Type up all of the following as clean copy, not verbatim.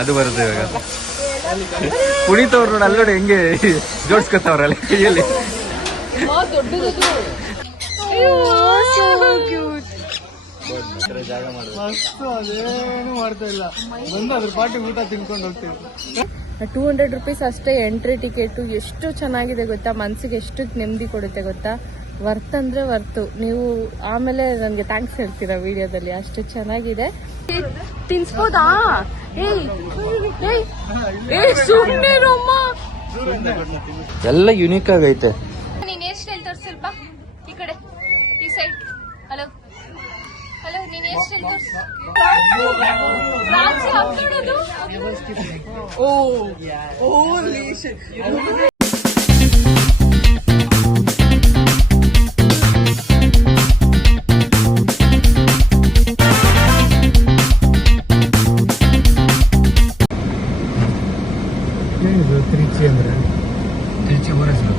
ಅದು ಬರುತ್ತೆ ಇವಾಗ. ಪುನೀತ್ ಅವ್ರು ನೋಡಿ ಅಲ್ಲೋಡಿ ಹೆಂಗೆ ಜೋಡಿಸ್ಕೊತಾವ್ರಲ್ಲ ಕೈಯಲ್ಲಿ. ಅದೇನು ಮಾಡ್ತಾ ಇಲ್ಲ, ಬಂದು ಅದ್ರ ಪಾಟಿ ಊಟ ತಿನ್ಕೊಂಡು ಹೋಗ್ತೀವಿ. 200 rupees ಅಷ್ಟೇ ಎಂಟ್ರಿ ಟಿಕೆಟ್. ಎಷ್ಟು ಚೆನ್ನಾಗಿದೆ ಗೊತ್ತಾ, ಮನ್ಸಿಗೆ ಎಷ್ಟು ನೆಮ್ಮದಿ ಕೊಡುತ್ತೆ ಗೊತ್ತಾ. ವರ್ತ್ ಅಂದ್ರೆ ವರ್ತು. ನೀವು ಆಮೇಲೆ ನನಗೆ ಥ್ಯಾಂಕ್ಸ್ ಹೇಳ್ತೀರಾ ವಿಡಿಯೋದಲ್ಲಿ, ಅಷ್ಟು ಚೆನ್ನಾಗಿದೆ. ತಿನ್ಸ್ಬೋದಾ? ಸುಮ್ಮನೆ ಎಲ್ಲ ಯುನೀಕ್ ಆಗೈತೆ. ನೀನ್ ಎಷ್ಟು ಹೇಳ್ತಾರ ಸ್ವಲ್ಪ ಈ ಕಡೆ ಈ ಸೈಡ್. ಹಲೋ ಹಲೋ, ನೀನ್ ಎಷ್ಟು ಹೇಳ್ತಾರ? ತ್ರಿಚಿ ಅಂದ್ರೆ ತಿರುಚಿ ಊರ ಹೆಸರು.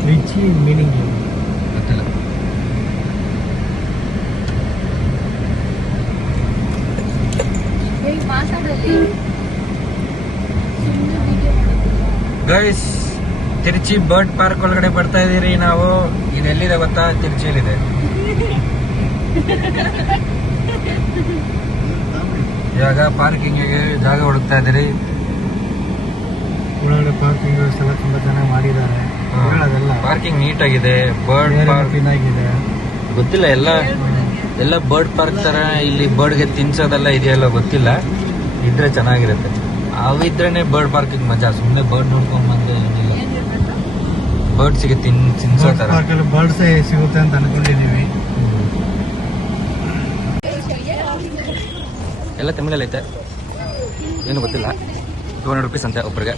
ತ್ರಿಚಿ ಮೀನಿಂಗ್ ಏನು ಗೊತ್ತಿಲ್ಲ. ಗೈಸ್, ತಿರುಚಿ ಬರ್ಡ್ ಪಾರ್ಕ್ ಒಳಗಡೆ ಬರ್ತಾ ಇದೀರಿ ನಾವು. ಇದೆಲ್ಲಿದೆ ಗೊತ್ತಾ? ತಿರುಚಿಯಲ್ಲಿದೆ. ಇವಾಗ ಪಾರ್ಕಿಂಗ್ ಜಾಗ ಹುಡುಕ್ತಾ ಇದೀರಿ. ಒಳಗಡೆ ಪಾರ್ಕಿಂಗ್ ವ್ಯವಸ್ಥೆ ಎಲ್ಲ ತುಂಬಾ ಚೆನ್ನಾಗಿ ಮಾಡಿದ್ದಾರೆ. ಪಾರ್ಕಿಂಗ್ ನೀಟ್ ಆಗಿದೆ. ಬರ್ಡ್ ಪಾರ್ಕ್ ಆಗಿದೆ. ಗೊತ್ತಿಲ್ಲ, ಎಲ್ಲ ಬರ್ಡ್ ಪಾರ್ಕ್ ತರ ಇಲ್ಲಿ ಬರ್ಡ್ಗೆ ತಿನ್ಸೋದೆಲ್ಲ ಇದೆಯಲ್ಲ ಗೊತ್ತಿಲ್ಲ. ಇದ್ರೆ ಚೆನ್ನಾಗಿರುತ್ತೆ. ಅವಿದ್ರೇನೆ ಬರ್ಡ್ ಪಾರ್ಕಿಂಗ್ ಮಜಾ. ಸುಮ್ಮನೆ ಬರ್ಡ್ ನೋಡ್ಕೊಂಡ್ ಬಂದು ಏನಿಲ್ಲ, ಬರ್ಡ್ಸಿಗೆ ತಿನ್ಸೋ ತರ. ಬರ್ಡ್ಸ್ ಸಿಗುತ್ತೆ ಅಂತ ಅನ್ಕೊಂಡಿದೀವಿ. ಎಲ್ಲ ತಮಿಳಲ್ಲಿ ಐತೆ, ಏನು ಗೊತ್ತಿಲ್ಲ. 200 rupees ಅಂತೆ ಒಬ್ಬರಿಗೆ.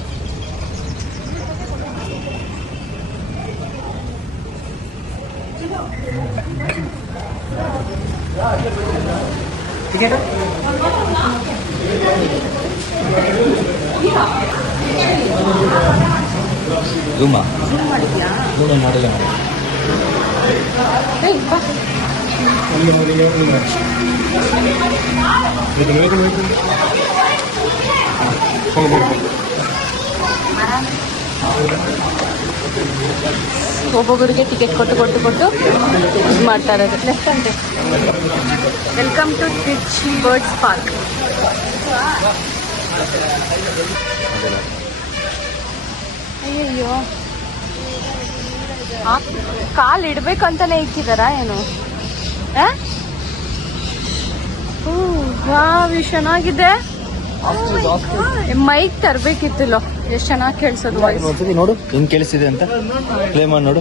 ಟಿಕೆಟ್ ಝೂಮ್ ಮಾಡಿಲ್ಲ. ಒಬ್ಬೊಬ್ಬರಿಗೆ ಟಿಕೆಟ್ ಕೊಟ್ಟು ಇದು ಮಾಡ್ತಾ ಇರೋದು. ವೆಲ್ಕಮ್ ಟು ತಿರುಚಿ ಬರ್ಡ್ಸ್ ಪಾರ್ಕ್. ಅಯ್ಯಯ್ಯೋ, ಕಾಲ್ ಇಡ್ಬೇಕಂತಾನೆ ಇಕ್ಕಿದಾರ ಏನು? ಚೆನ್ನಾಗಿದೆ. ಮೈಕ್ ತರ್ಬೇಕಿತ್ತಿಲ್ಲ, ಎಷ್ಟು ಚೆನ್ನಾಗಿ ಕೇಳಿಸೋದು ವಾಯ್ಸ್. ನೋಡು ಹೆಂಗ್ ಕೇಳಿಸಿದೆ ಅಂತ ಪ್ಲೇ ಮಾಡಿ ನೋಡು.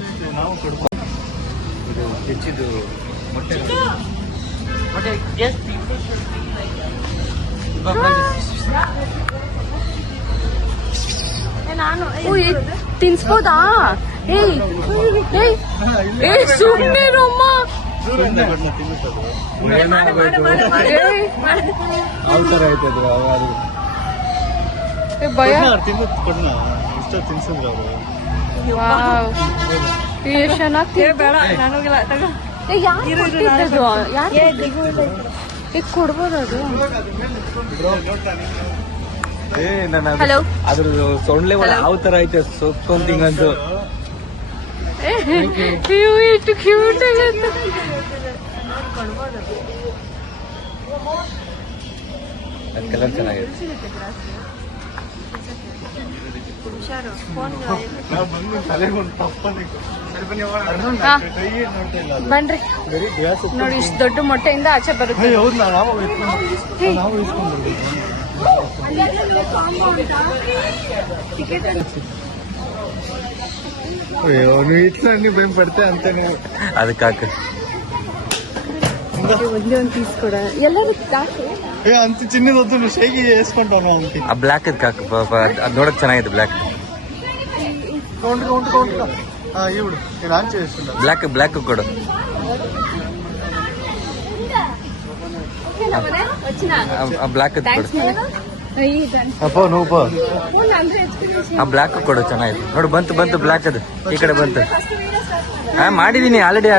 ತಿನ್ಸ್ಬೋದಾ? ಸುಮ್ಮನೆ ಭಯ. ಕೊಡ್ಬೋದು ಅದು. ಹಲೋ, ಅದ್ರ ಸೊಳ್ಳೆ ಯಾವ ತರ ಐತೆ ಸೊಕ್ಕೊಂತಿಂಗಂತೂ. ಎಷ್ಟು ಕ್ಯೂಟ್ ಆಗುತ್ತೆ. ಕಲರ್ ಚೆನ್ನಾಗಿದೆ. ಬನ್ರಿ ನೋಡಿ, ಇಷ್ಟು ದೊಡ್ಡ ಮೊಟ್ಟೆಯಿಂದ ಆಚೆ ಬರುತ್ತೆ. ಭಯಪಡ್ತೆ ಅಂತಾನೆ ಅದಕ್ಕೆ ಒಂದೇ ಒಂದು ಪೀಸ್ ಕೊಡ. ಎಲ್ಲರೂ ಅಂತ ಚಿನ್ನದೊತ್ತು ಶೈಗಿ వేసుకుంటాను. ಆ ಬ್ಲ್ಯಾಕ್ ಕಾಕು, ಅದು ನೋಡಕ್ ಚೆನ್ನಾಗಿದೆ. ಬ್ಲ್ಯಾಕ್ ಬ್ಲ್ಯಾಕ್ ಕೊಡು. ಬ್ಲ್ಯಾಕ್ ಕೊಡು. ಆ ಬ್ಲ್ಯಾಕ್ ಕೊಡು, ಚೆನ್ನಾಗಿದೆ ನೋಡು. ಬಂತು ಬ್ಲ್ಯಾಕ್. ಅದು ಈ ಕಡೆ ಬಂತು. ಮಾಡಿದೀನಿ ಆಲ್ರೆಡಿ.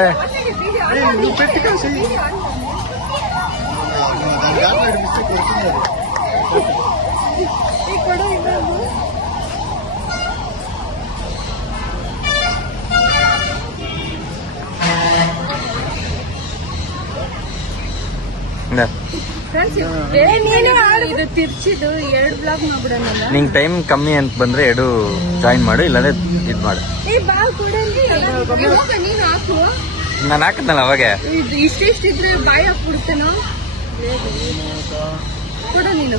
ಇದು ತಿರ್ಚಿದು 2 ಬ್ಲಾಗ್ ಮಾಡ್ಬಿಡೋಣ. ನಿಂಗೆ ಟೈಮ್ ಕಮ್ಮಿ ಅಂತ ಬಂದ್ರೆ 2 ಜಾಯಿನ್ ಮಾಡು, ಇಲ್ಲಾಂದ್ರೆ ಇದು ಮಾಡು. ನೀನ್ ಹಾಕು. ನಾನು ಹಾಕಿದ್ನಲ್ಲ ಅವಾಗ. ಇಷ್ಟಿದ್ರೆ ಬಾಯಿ ಹಾಕ್ಬಿಡ್ತೇನೋ ಕೊಡ ನೀನು.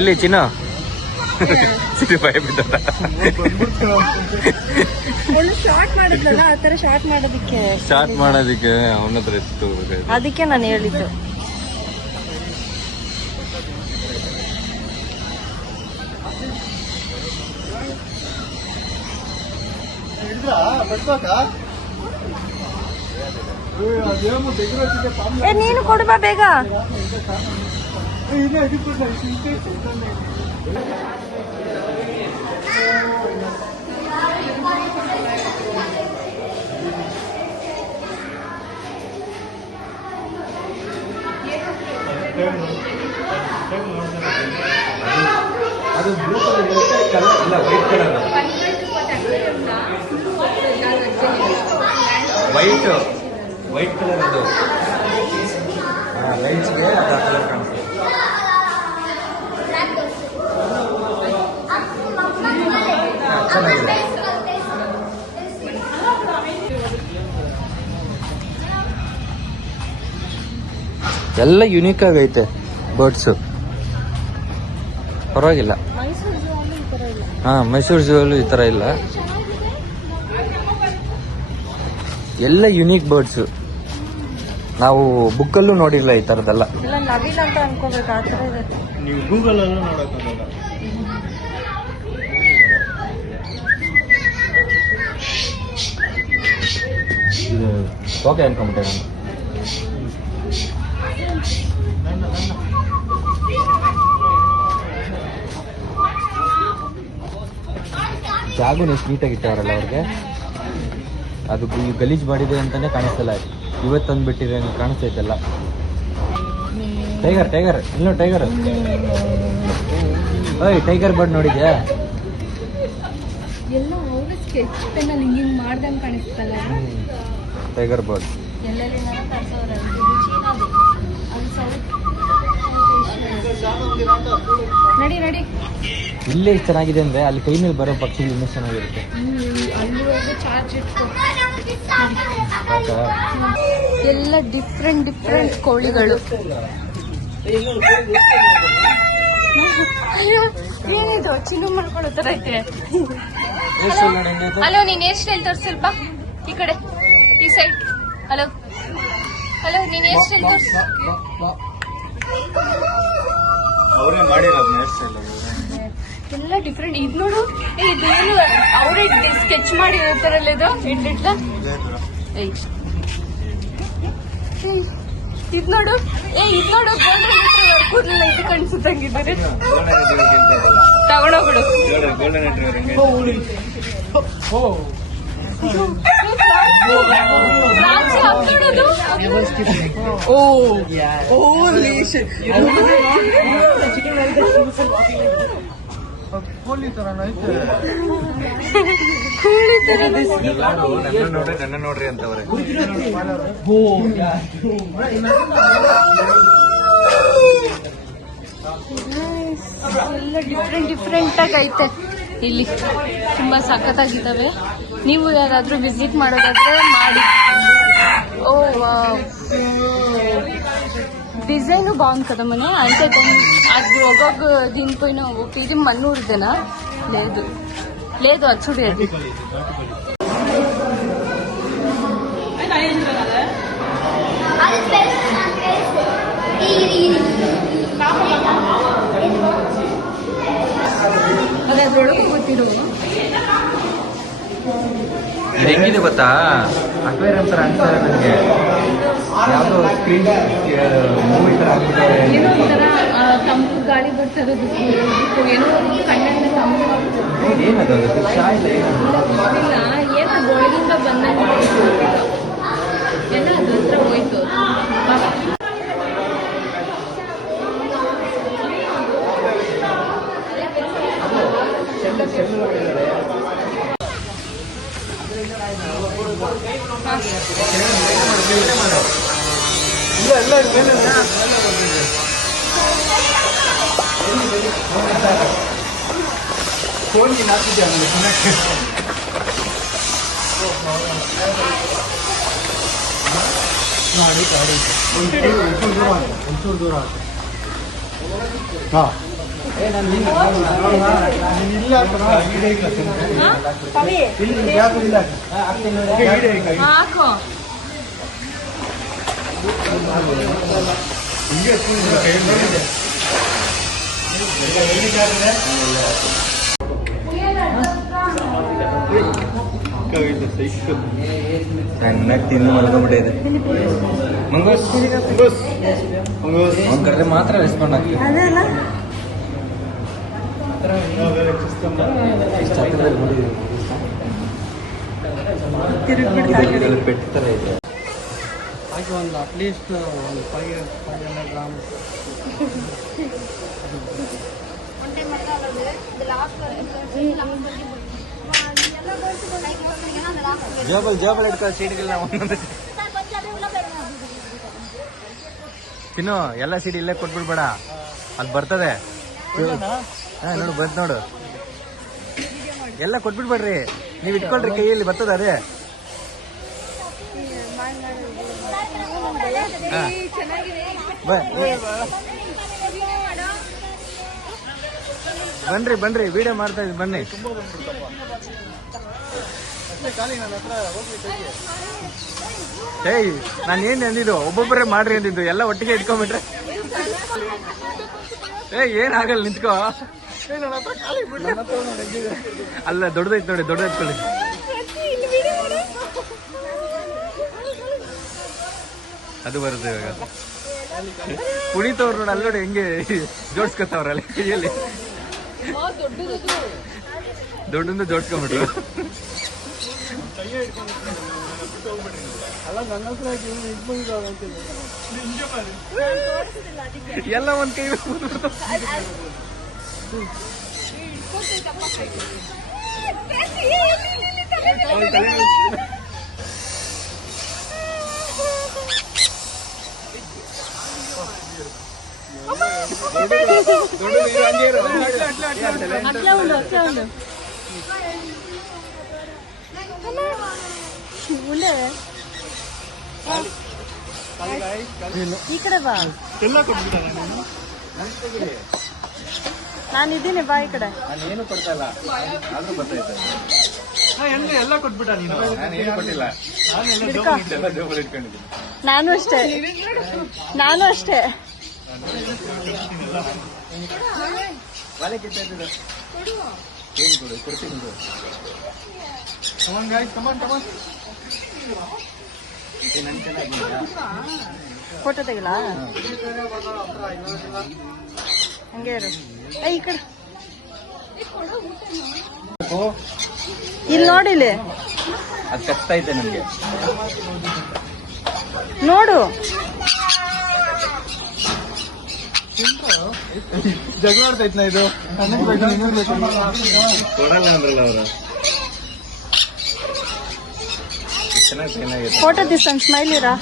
ಇಲ್ಲಿ ಚಿನ್ನು ಸಿಟಿ ಬಾಯ್ ಬಿದ್ದ. ಶಾರ್ಟ್ ಮಾಡಿದ್ನಲ್ಲ ಆ ತರ ಶಾರ್ಟ್ ಮಾಡೋದಕ್ಕೆ ಅವನ ಹತ್ರ ಇತ್ತು, ಅದಕ್ಕೆ ನಾನು ಹೇಳಿದ್ದು. ನೀನು ಕೊಡುವ ಬೇಗ. ಅದು ಬ್ಲೂ ಕಲರ್ ಇಲ್ಲ, ವೈಟ್ ಕಲರ್. ವೈಟ್ ಕಲರ್ ಅದು ಲೈಟ್ಸ್ಗೆ ಅದು ಆ ಕಲರ್ ಕಾಣಿಸ್ತದೆ. ಚೆನ್ನಾಗಿದೆ. ಎಲ್ಲ ಯುನೀಕ್ ಆಗೈತೆ ಬರ್ಡ್ಸು, ಪರವಾಗಿಲ್ಲ. ಮೈಸೂರು ಝೂ ಅಲ್ಲೂ ಈ ತರ ಇಲ್ಲ, ಎಲ್ಲ ಯುನೀಕ್ ಬರ್ಡ್ಸು. ನಾವು ಬುಕ್ಕಲ್ಲೂ ನೋಡಿಲ್ಲ ಈ ತರದೆಲ್ಲ. ನೀವು ಗೂಗಲ್ ಅಲ್ಲೂ ನೋಡಕ್ಕಾಗಲ್ಲ. ಓಕೆ ಅನ್ಕೊಂಬಿಟ್ಟೆ ನಾನು. ಜಾಗನ ಎಷ್ಟು ನೀಟಾಗಿ ಇಟ್ಟವರಲ್ಲ ಅವ್ರಿಗೆ. ಅದು ಗಲೀಜ್ ಮಾಡಿದೆ ಅಂತಾನೆ ಕಾಣಿಸ್ತಲ್ಲ, ಇವತ್ತು ತಂದ್ಬಿಟ್ಟಿದ್ರೆ ಕಾಣಿಸ್ತೈತಲ್ಲ. ಟೈಗರ್ ಇಲ್ಲೋ ಟೈಗರ್. ಟೈಗರ್ ಬರ್ಡ್ ನೋಡಿದ್ಯಾ? ಎಲ್ಲ ಅವ್ರ ಸ್ಕೆಚ್ ಪೆನ್ನಲ್ಲಿ ಹಿಂಗಿಂಗ್ ಮಾಡ್ದಂಗೆ ಕಾಣಿಸ್ತಲ್ಲ. ಟೈಗರ್ ಬರ್ಡ್ ನಡಿ ನಡಿ. ಇಲ್ಲೇ ಚೆನ್ನಾಗಿದೆ ಅಂದ್ರೆ ಅಲ್ಲಿ ಕೈ ಮೇಲೆ ಬರೋ ಪಕ್ಷಿಗಳು ಇನ್ನೂ ಚೆನ್ನಾಗಿರುತ್ತೆ. ಚಾರ್ಜ್ ಎಲ್ಲ ಡಿಫ್ರೆಂಟ್ ಕೋಳಿಗಳು. ಏನಿದು ಚಿನ್ನು ಮಾಡ್ಕೊಳ್ಳೋ ತರ ಐತೆ. ಹಲೋ, ನೀನ್ ಹೇರ್ ಸ್ಟೈಲ್ ತೋರ್ಸು ಸ್ವಲ್ಪ ಈ ಕಡೆ, ಈ ಸೈಡ್. ಹಲೋ ನೀನ್ ಹೇರ್ ಸ್ಟೈಲ್ ತೋರ್ಸು. ಅವರೇ ಮಾಡಿರೋದು ಹೇರ್ ಸ್ಟೈಲ್ ಎಲ್ಲ ಡಿಫ್ರೆಂಟ್. ಇದು ನೋಡು, ಇದೇನು ಅವರೇ ಸ್ಕೆಚ್ ಮಾಡಿರ್ತಾರಲ್ಲ ಇದು ಇಡ್ಲಿಟ್ಲ. ಇದ್ ನೋಡು, ಇದ್ ನೋಡು, ಕೂದಲೆಲ್ಲ ಇದು ಕಾಣಿಸುತ್ತಂಗಿದ್ದಾರೆ. ತಗೊಂಡೋಗ್ಬಿಡು. ಕೋಳಿ ತರ ಐತೆ. ನನ್ನ ನೋಡ್ರಿ ಅಂತವ್ರೆ. ಎಲ್ಲ ಡಿಫ್ರೆಂಟ್ ಆಗಿ ಐತೆ ಇಲ್ಲಿ, ತುಂಬಾ ಸಖತ್ತಾಗಿದ್ದಾವೆ. ನೀವು ಯಾರಾದ್ರೂ ವಿಸಿಟ್ ಮಾಡೋದಾದ್ರೆ ಮಾಡಿ. ఓ డిజైన్ బాగుంది కదా మన. అంటే అది ఒక్కొక్క దీనిపైన ఇది మన్నూరుదేనా? లేదు లేదు, అది చూడండి. ಅದ್ರೊಳಗೆ ಗೊತ್ತಿರೋ ಹೆಂಗಿದೆ ಗೊತ್ತಾ, ಅಕ್ವೇರಿಯಂ ತರ ಅನ್ಸ್ತಾರೆ ನನಗೆ. ಯಾವುದೋ ಸ್ಕ್ರೀನ್ ಮೂವಿ ತರ ಆಗ್ತಿದ್ದಾರೆ. ಏನೋ ಒಂಥರ ತಂಪು ಗಾಳಿ ಬರ್ತಿರೋದು, ಏನೋ ಕಣ್ಣಿನ ತಂಪು ಏನದು ಶಾಯಿಲ್ಲ ಇಲ್ಲ, ಏನೋ ಒಳಗಿಂದ ಬಂದಂಗೆ ಎಲ್ಲ ಅದ್ರ ಹತ್ರ ಹೋಯ್ತು. ಎಲ್ಲ ಮೇಲೆ ಫೋನ್ಗೆ ಹಾಕಿದ್ದೆ ಆಮೇಲೆ ಪುನಃ ಒಂಚೂರು ದೂರ ಹಾಂ ಇಲ್ಲ ಹಾಕೋ ತಿಂದು ಮಲ್ಕೊಂಡ್ಬಿಟ್ಟಿದೆ ಮಂಗೋಸ್ ಅವ್ನು ಕರೆದ್ರೆ ಮಾತ್ರ ರೆಸ್ಪಾಂಡ್ ಆಗ್ತದೆ. ಅದಲ್ಲ ಪೆಟ್ಟು ಥರ ಇದೆ. ಹಾಗೆ ಒಂದು ಅಟ್ಲೀಸ್ಟ್ ಒಂದು 500 ಗ್ರಾಮ್ ಜೋಬಲ್ ಇಟ್ಕೊ ಸೀಟ್ಗೆಲ್ಲ ಒಂದೊಂದು ತಿನ್ನು. ಎಲ್ಲ ಸೀಟ್ ಇಲ್ಲೇ ಕೊಟ್ಬಿಡ್ಬೇಡ, ಅಲ್ಲಿ ಬರ್ತದೆ. ಹಾ ನೋಡು ಬಂತು ನೋಡು, ಎಲ್ಲ ಕೊಟ್ಬಿಡ್ಬೇಡ್ರಿ, ನೀವ್ ಇಟ್ಕೊಳ್ರಿ ಕೈಯಲ್ಲಿ ಬರ್ತದ ಅದೇ. ಬನ್ರಿ ಬನ್ರಿ, ವಿಡಿಯೋ ಮಾಡ್ತಾ ಇದ್ ಬನ್ನಿ. ಏಯ್ ನಾನು ಏನ್ ಅಂದಿದ್ದು, ಒಬ್ಬೊಬ್ಬರೇ ಮಾಡ್ರಿ ಅಂದಿದ್ದು, ಎಲ್ಲ ಒಟ್ಟಿಗೆ ಇಟ್ಕೊಂಡ್ಬಿಟ್ರೆ ಏನಾಗಲ್ಲ, ನಿಂತ್ಕೋ. ಅಲ್ಲ ದೊಡ್ಡದೈತ್ ನೋಡಿ, ದೊಡ್ಡದೈತ್ಕೊಳ್ಳಿ. ಅದು ಬರುತ್ತೆ ಇವಾಗ. ಪುನೀತ್ ಅವ್ರು ನೋಡಿ, ಅಲ್ಲಿ ನೋಡಿ ಹೆಂಗೆ ಜೋಡ್ಸ್ಕೊತಾವ್ರಲ್ಲಿ ಕೈಯಲ್ಲಿ. ದೊಡ್ಡದು ಜೋಡ್ಸ್ಕೊಂಡ್ಬಿಟ್ರು. ಎಲ್ಲ ಒಂದ್ ಕೈ ಈ ಕಡೆ ಬಾ, ನಾನಿದ್ದೀನಿ, ಬಾ ಈ ಕಡೆ. ಏನು ಕೊಡ್ತಲ್ಲ, ಆದ್ರೂ ಬರ್ತೈತೆ. ಎಲ್ಲ ಕೊಟ್ಬಿಟ್ಟ ನೀನು? ಕೊಟ್ಟಿಲ್ಲ, ಇಟ್ಕೊಂಡಿದ್ದೀನಿ. ನಾನು ಅಷ್ಟೇ. ಏನು ಕೊಡು, ಕೊಡ್ತೀನಿ. ಫೋಟೋ ತೆಗಿಲ ಹಂಗೆ ಇರು. ಈ ಕಡೆ ಇಲ್ಲಿ ನೋಡಿಲಿ, ಅದು ಕಷ್ಟ ಐತೆ ನಮ್ಗೆ. ನೋಡು ಜಗಳ ಆಡ್ತೈತ್ನ ಇದು. ಕೊಡಲ್ಲ ಅಂದ್ರಲ್ಲ ಅವರು. ಚೆನ್ನಾಗಿದೆ ಫೋಟೋ తీస్తాను, ಸ್ಮೈಲ್ ಇರಾ.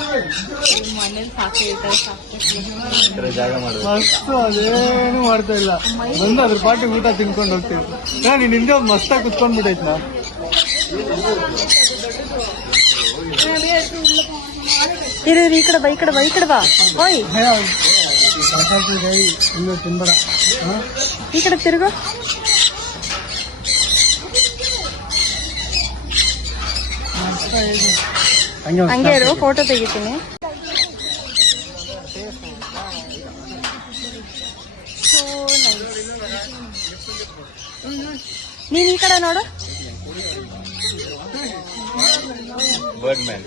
ಜಾಗ ಮಾಡುದು ಮಸ್ತ್, ಅದೇನು ಮಾಡ್ತಾ ಇಲ್ಲ, ಬಂದು ಅದ್ರ ಪಾಟಿಗೆ ಊಟ ತಿನ್ಕೊಂಡು ಹೋಗ್ತೀವಿ. ನೀನ್ ಹಿಂದೆ ಒಂದು ಮಸ್ತಾಗಿ ಕುತ್ಕೊಂಡ್ಬಿಟ್ಟೈತ್ನಾ. ಇರು ಈ ಕಡೆ ಬಾ, ಈ ಕಡೆ ಬಾ. ಓಯ್ ಇನ್ನು ತಿನ್ಬೇಡ, ಈ ಕಡೆ ತಿರುಗು. ಹಂಗೆ ಇರು, ಫೋಟೋ ತೆಗಿತೀನಿ. ನೀನ್ ಈ ಕಡೆ ನೋಡು. Bird man.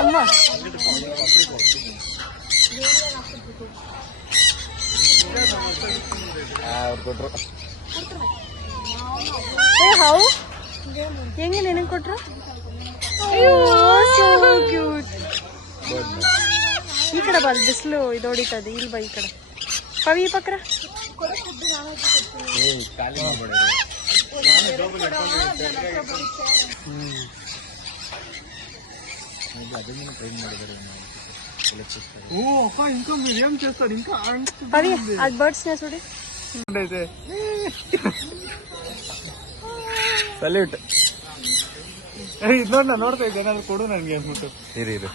ಅಮ್ಮ ಕೊಟ್ರು. ಹೌ ಹೆಂಗೆ ನಿನಗೆ ಕೊಟ್ರು? ಅಯ್ಯೋ ಸೋ ಕ್ಯೂಟ್. ಈ ಕಡೆ ಬಾ, ಬಿಸಿಲು ಇದು ಹೊಡಿತದೆ. ಇಲ್ಲಿ ಬಾ ಈ ಕಡೆ. ಪವಿ ಪಕ್ರ ಖಾಲಿ ಮಾಡ್ಬೇಡ. ఓ అక్క ఇంకా మీరు ఏం చేస్తారు ఇంకా పవి అది బర్డ్స్ నే చూడు అయితే ಸಲ್ಯೂಟ್ ಇದನ್ನ ನೋಡ್ತಾ ಇದ್ದೆ ಏನಾದ್ರು ಕೊಡು ನನಗೆ ಅಂದ್ಬಿಟ್ಟು ಇದು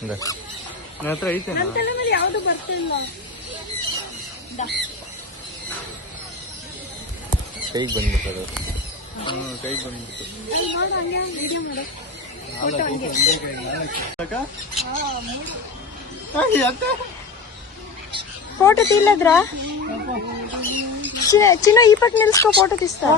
ನನ್ನ ಹತ್ರ ಐತೆ ನನ್ನ ತಲೆ ಮೇಲೆ ಯಾವುದು ಬರ್ತಿಲ್ಲ ಕೈಗೆ ಬಂದ್ಬಿಟ್ಟು ಅದು ಕೈಗೆ ಬಂದ್ಬಿಟ್ಟು ಮಾಡು ಹಂಗೆ ವಿಡಿಯೋ ಮಾಡು ಫೋಟೋ ಹಂಗೆ ಫೋಟೋ తీయలేదుర చిన్న ఈ పక్క నిల్చుకో ఫోటో తీస్తా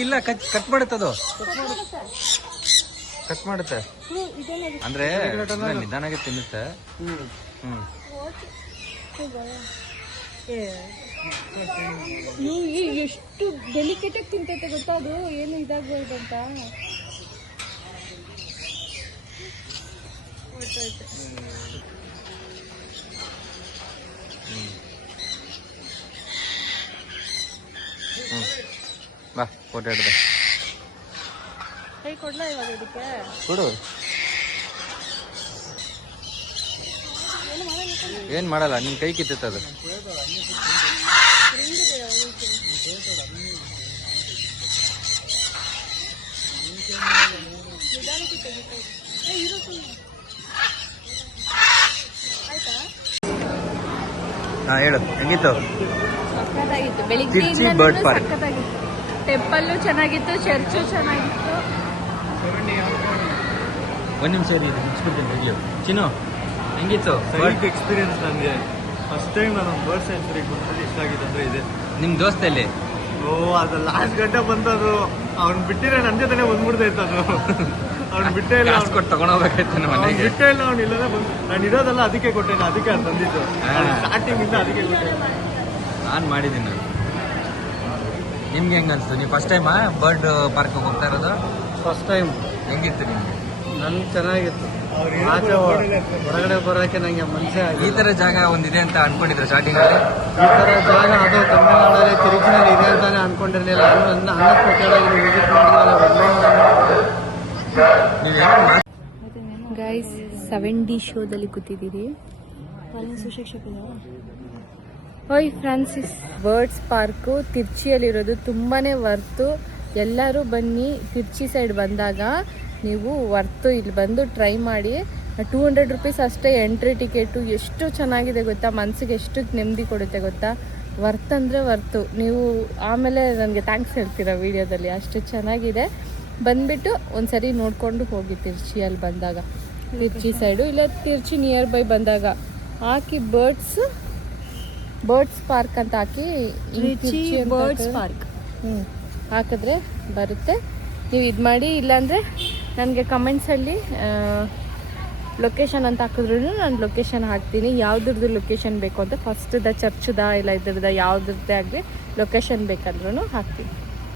ಇಲ್ಲ ಕಟ್ ಮಾಡುತ್ತದು ಕಟ್ ಮಾಡುತ್ತೆ ಅಂದ್ರೆ ನಿಧಾನಾಗೆ ತಿನ್ನುತ್ತೆ ಎಷ್ಟು ಡೆಲಿಕೇಟ್ ಆಗಿ ತಿಂತೈತೆ ಗೊತ್ತಾ ಅದು ಏನು ಇದಾಗ್ಬೋದಂತ ಬಾ ಫೋಟೋ ಹಿಡ್ದೆ ಕೈ ಕೊಡ್ಲಾ ಇವಾಗ ಇದಕ್ಕೆ ಕೊಡು ಏನ್ ಮಾಡಲ್ಲ ನಿನ್ ಕೈ ಕಿತ್ತದ ಹಾ ಹೇಳು ಹೆಂಗಿತ್ತು ಸಕ್ಕತ್ತಾಗಿತ್ತು ತಿರ್ಚಿ ಬರ್ಡ್ ಪಾರ್ಕ್ ಟೆಂಪಲ್ಲು ಚೆನ್ನಾಗಿತ್ತು ಚರ್ಚು ಚೆನ್ನಾಗಿತ್ತು ಒಂದ್ ನಿಮಿಷ ಮುಗಿಸ್ಬಿಡ್ತೀನಿ ವಿಡಿಯೋ ಚಿನ್ನು ಹೆಂಗಿತ್ತು ಬರ್ಡ್ ಎಕ್ಸ್ಪೀರಿಯನ್ಸ್ ನನಗೆ ಫಸ್ಟ್ ಟೈಮ್ ನಾನು ಬರ್ಡ್ ಸೆಂಚುರಿಗೆ ಬಂದಲ್ಲಿ ಇಷ್ಟ ಆಗಿದೆ ಅಂದ್ರೆ ಇದೆ ನಿಮ್ ದೋಸ್ತಲ್ಲಿ ಓ ಅದು ಲಾಸ್ಟ್ ಗಂಟೆ ಬಂತದು ಅವ್ನು ಬಿಟ್ಟಿದ್ರೆ ನನ್ನ ಜೊತೆನೆ ಬಂದ್ಬಿಡ್ತಾ ಇತ್ತು ಅದು ಅವ್ನು ಬಿಟ್ಟೇ ಇಲ್ಲ ಕಾಸು ಕೊಟ್ಟು ತಗೊಂಡೋಗ್ಬೇಕಾಯ್ತು ನಮ್ಮ ಮನೆಗೆ ಬಿಟ್ಟೇ ಇಲ್ಲ ಅವ್ನು ಇಲ್ಲದೆ ಬಂದು ನಾನು ಇರೋದೆಲ್ಲ ಅದಕ್ಕೆ ಕೊಟ್ಟೇನೆ ಅದಕ್ಕೆ ಅದು ತಂದಿದ್ದು ಸ್ಟಾರ್ಟಿಂಗ್ ಇಂದ ಅದಕ್ಕೆ ಕೊಟ್ಟೆ ನಾನು ಮಾಡಿದ್ದೀನಿ ನಾನು ನಿಮ್ಗೆ ಹೆಂಗ ಅನ್ಸ್ತು ನೀವು ಫಸ್ಟ್ ಟೈಮಾ ಬರ್ಡ್ ಪಾರ್ಕ್ ಹೋಗ್ತಾ ಇರೋದು ಫಸ್ಟ್ ಟೈಮ್ ಹೆಂಗಿತ್ತು ನಿಮ್ಗೆ ನನ್ಗೆ ಚೆನ್ನಾಗಿತ್ತು ಆಚೆ ಹೊರಗಡೆ ಬರೋಕೆ ನಂಗೆ ಮನಸ್ಸೇ ಈ ತರ ಜಾಗ ಒಂದಿದೆ ಅಂತ ಅನ್ಕೊಂಡಿದ್ರೆ ಸ್ಟಾರ್ಟಿಂಗ್ ಅಲ್ಲಿ ಈ ತರ ಜಾಗ ಅದು ತಮಿಳ್ನಾಡಲ್ಲಿ ತಿರುಚಿನಲ್ಲಿ ಇದೆ ಅಂತಾನೆ ಅನ್ಕೊಂಡಿರ್ಲಿಲ್ಲ ಅನ್ನಕ್ಕೆ ಕೇಳೋದು ವಿಸಿಟ್ ಗೈಸ್ 7D ಶೋದಲ್ಲಿ ಕೂತಿದ್ದೀರಿ ಓಯ್ ಫ್ರಾನ್ಸಿಸ್ ಬರ್ಡ್ಸ್ ಪಾರ್ಕು ತಿರ್ಚಿಯಲ್ಲಿರೋದು ತುಂಬಾನೇ ವರ್ತು ಎಲ್ಲರೂ ಬನ್ನಿ ತಿರ್ಚಿ ಸೈಡ್ ಬಂದಾಗ ನೀವು ವರ್ತು ಇಲ್ಲಿ ಬಂದು ಟ್ರೈ ಮಾಡಿ 200 ರೂಪೀಸ್ ಅಷ್ಟೇ ಎಂಟ್ರಿ ಟಿಕೆಟು ಎಷ್ಟು ಚೆನ್ನಾಗಿದೆ ಗೊತ್ತಾ ಮನಸ್ಸಿಗೆ ಎಷ್ಟು ನೆಮ್ಮದಿ ಕೊಡುತ್ತೆ ಗೊತ್ತಾ ವರ್ತ್ ಅಂದರೆ ವರ್ತು ನೀವು ಆಮೇಲೆ ನನಗೆ ಥ್ಯಾಂಕ್ಸ್ ಹೇಳ್ತೀರಾ ವಿಡಿಯೋದಲ್ಲಿ ಅಷ್ಟು ಚೆನ್ನಾಗಿದೆ ಬಂದುಬಿಟ್ಟು ಒಂದ್ಸರಿ ನೋಡಿಕೊಂಡು ಹೋಗಿ ತಿರ್ಚಿಯಲ್ಲಿ ಬಂದಾಗ ತಿರ್ಚಿ ಸೈಡು ಇಲ್ಲ ತಿರ್ಚಿ ನಿಯರ್ ಬೈ ಬಂದಾಗ ಹಾಕಿ ಬರ್ಡ್ಸ್ ಪಾರ್ಕ್ ಅಂತ ಹಾಕಿ ಬರ್ಡ್ಸ್ ಪಾರ್ಕ್ ಹಾಕಿದ್ರೆ ಬರುತ್ತೆ ನೀವು ಇದು ಮಾಡಿ ಇಲ್ಲಾಂದರೆ ನನಗೆ ಕಮೆಂಟ್ಸಲ್ಲಿ ಲೊಕೇಶನ್ ಅಂತ ಹಾಕಿದ್ರು ನಾನು ಲೊಕೇಶನ್ ಹಾಕ್ತೀನಿ ಯಾವುದ್ರದ್ದು ಲೊಕೇಶನ್ ಬೇಕು ಅಂತ ಫಸ್ಟ್ದ ಚರ್ಚ್ದ ಇಲ್ಲ ಇದ್ರದ್ದು ಯಾವುದ್ರದ್ದೇ ಆಗಲಿ ಲೊಕೇಶನ್ ಬೇಕಂದ್ರೂ ಹಾಕ್ತೀನಿ